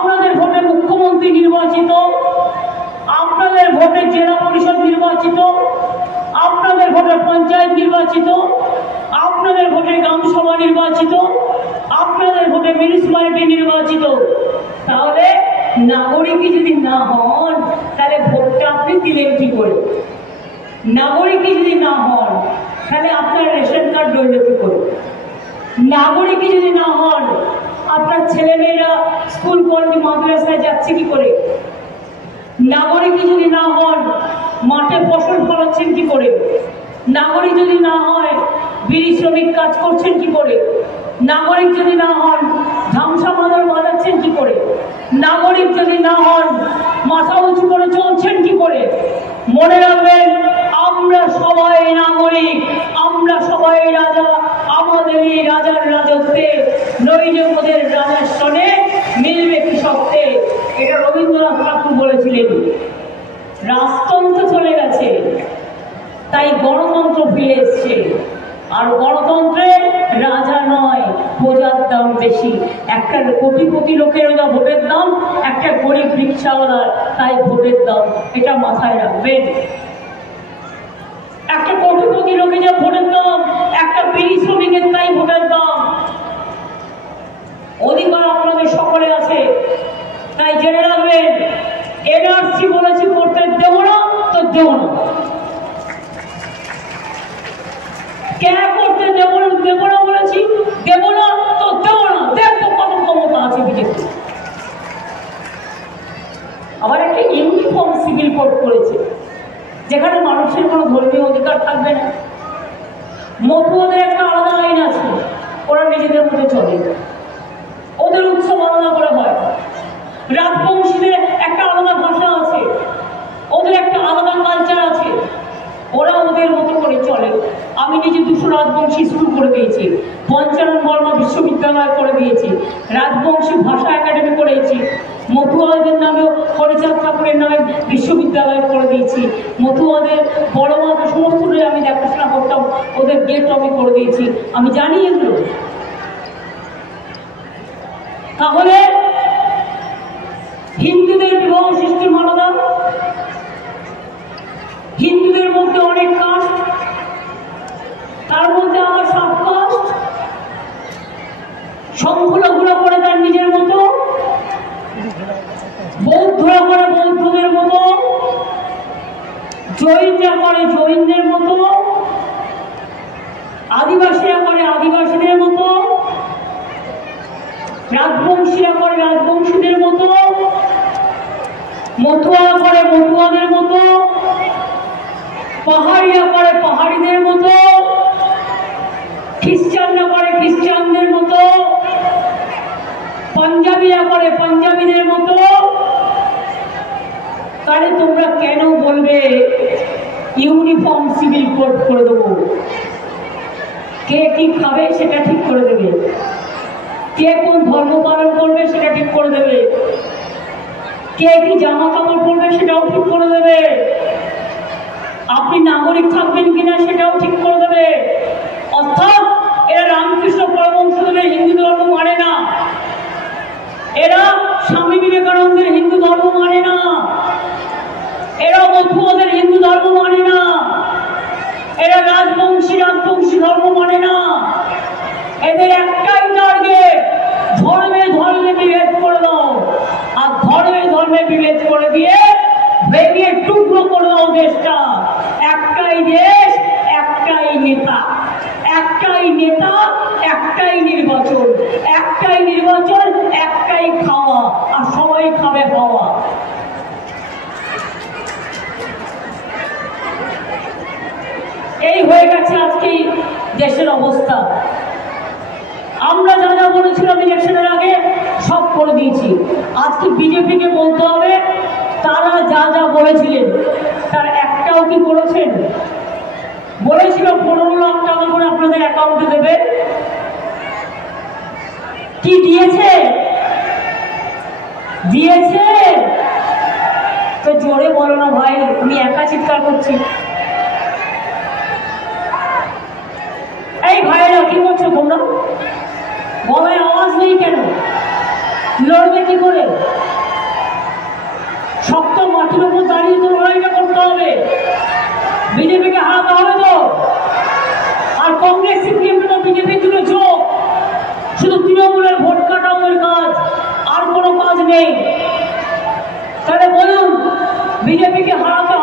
আপনাদের ভোটে মুখ্যমন্ত্রী নির্বাচিত, আপনাদের ভোটে জেলা পরিষদ নির্বাচিত, আপনাদের ভোটে পঞ্চায়েত নির্বাচিত, আপনাদের ভোটে গ্রামসভা নির্বাচিত, আপনাদের ভোটে মিউনিসিপ্যালিটি নির্বাচিত। তাহলে নাগরিকই যদি না হন তাহলে ভোটটা আপনি দিলেন কি করে? নাগরিকই যদি না হন তাহলে আপনার রেশন কার্ড রইল কি করে? নাগরিকই যদি না হন আপনার ছেলেমেয়েরা স্কুল কলেজ মাদ্রাসায় যাচ্ছে কি করে? নাগরিকই যদি না হন মাঠে ফসল ফলাচ্ছেন কি করে? নাগরিক যদি না হয় বিড়ি শ্রমিক কাজ করছেন কি করে? নাগরিক যদি না হন ধামসা মাদল বাজাচ্ছেন কি করে? নাগরিক যদি না হন মাথা উঁচু করে চলছেন কি করে? মনে রাখবেন, আমরা সবাই নাগরিক, আমরা সবাই রাজা। আমাদের এই রাজার রাজত্বে নৈজগদের রাজার সনে মিলবে কি সত্যে? এটা রবীন্দ্রনাথ ঠাকুর বলেছিলেন। রাজতন্ত্র চলে গেছে, তাই গণতন্ত্র ফিরে এসছে। আর গণতন্ত্রে রাজা নয়, প্রজার দাম বেশি। একটা কোটিপতি লোকের যা ভোটের দাম, একটা গরিব রিক্সাওয়ালার তাই ভোটের দাম। এটা মাথায় রাখবেন। একটা কোটিপতি লোকে যা ভোটের দাম, একটা বিড়ি শ্রমিকের তাই ভোটের দাম। অধিকার আপনাদের সকলে আছে, তাই জেনে রাখবেন, এনআরসি বলেছি করতে দেব না তো দেব না। কে করতে দেব না বলেছি, দেব না তো দেব না। দেখবো কত ক্ষমতা আছে বিজেপি। আবার একটা ইউনিফর্ম সিভিল কোড করেছে, যেখানে মানুষের কোনো ধর্মীয় অধিকার থাকবে না। মতুয়াদের একটা আলাদা আইন আছে, ওরা নিজেদের মধ্যে চলে, ওদের উৎসব আলাদা করে হয়। রাজবংশীদের একটা আলাদা ভাষা আছে, ওদের একটা আলাদা কালচার আছে, ওরা ওদের মতো করে চলে। আমি নিজে 200 রাজবংশী স্কুল করে দিয়েছি, পঞ্চানন বর্মা বিশ্ববিদ্যালয় করে দিয়েছি, রাজবংশী ভাষা একাডেমি করেছি, মতুয়াদের নামেও হরিচাঁদ ঠাকুরের নামে বিশ্ববিদ্যালয় করে দিয়েছি, মতুয়াদের বড় মাকে সমস্ত আমি দেখাশোনা করতাম, ওদের গেট আমি করে দিয়েছি। আমি জানি এগুলো। তাহলে হিন্দুদের বিবাহ সিস্টেম আলাদা, হিন্দুদের মধ্যে অনেক কাস্ট, তার মধ্যে আবার সাব কাস্ট। সংখ্যালঘুরা করে তার নিজের মতো, বৌদ্ধরা করে বৌদ্ধদের মতো, জৈনরা করে জৈনদের মতো, আদিবাসীরা করে আদিবাসীদের মতো, রাজবংশীরা করে রাজবংশীদের মতো, মতুয়া করে মতুয়াদের মতো, পাহাড়িয়া করে পাহাড়িদের মতো, খ্রিস্টানরা করে খ্রিস্টানদের মতো, পাঞ্জাবিরা করে পাঞ্জাবিদের মতো। তাহলে তোমরা কেন বলবে ইউনিফর্ম সিভিল কোড করে দেবো? কে কি খাবে সেটা ঠিক করে দেবে, কে কোন ধর্ম পালন করবে সেটা ঠিক করে দেবে, কে কি জামা কাপড় পরবে সেটাও ঠিক করে দেবে, আপনি নাগরিক থাকবেন কিনা সেটাও ঠিক করে দেবে। অর্থাৎ এরা রামকৃষ্ণ পরমহংসদেবের হিন্দু ধর্ম মানে না, এরা স্বামী বিবেকানন্দের হিন্দু ধর্ম মানে না, এরা মতুয়াদের হিন্দু ধর্ম মানে না, এরা রাজবংশী ধর্ম মানে না। এদের একটাই টার্গেট, ধর্মে ধর্মে বিভেদ করে দাও, আর ধর্মে ধর্মে বিভেদ করে দিয়ে ভেঙে টুকরো করে দাও দেশটা। একটাই দেশ, একটাই নেতা, একটাই নেতা, একটাই নির্বাচন, একটাই নির্বাচন, একটাই খাওয়া, আর সবাই খাবে খাওয়া। এই হয়ে গেছে আজকে দেশের অবস্থা। আমরা যা যা বলেছিলাম ইলেকশনের আগে সব করে দিয়েছি। আজকে বিজেপিকে বলতে হবে তারা যা যা বলেছিলেন তার একটাও কি করেছেন? বলেছিল 15 লাখ টাকা করে আপনাদের অ্যাকাউন্টে দেবে, কি দিয়েছে? দিয়েছে তো জোরে বলো না ভাই, আমি একা চিৎকার করছি। এই ভাইরা কি করছো তোমরা? গলায় আওয়াজ নেই কেন? লড়বে কি করে? শক্ত মাটির উপর দাঁড়িয়ে তো লড়াইটা করতে হবে। বিজেপিকে হারাতে হবে তো। আর কংগ্রেস সিপিএম তো বিজেপির দুটো চোখ, শুধু তৃণমূলের ভোট কাটানোর কাজ, আর কোনো কাজ নেই। তাহলে বলুন, বিজেপিকে হারাতে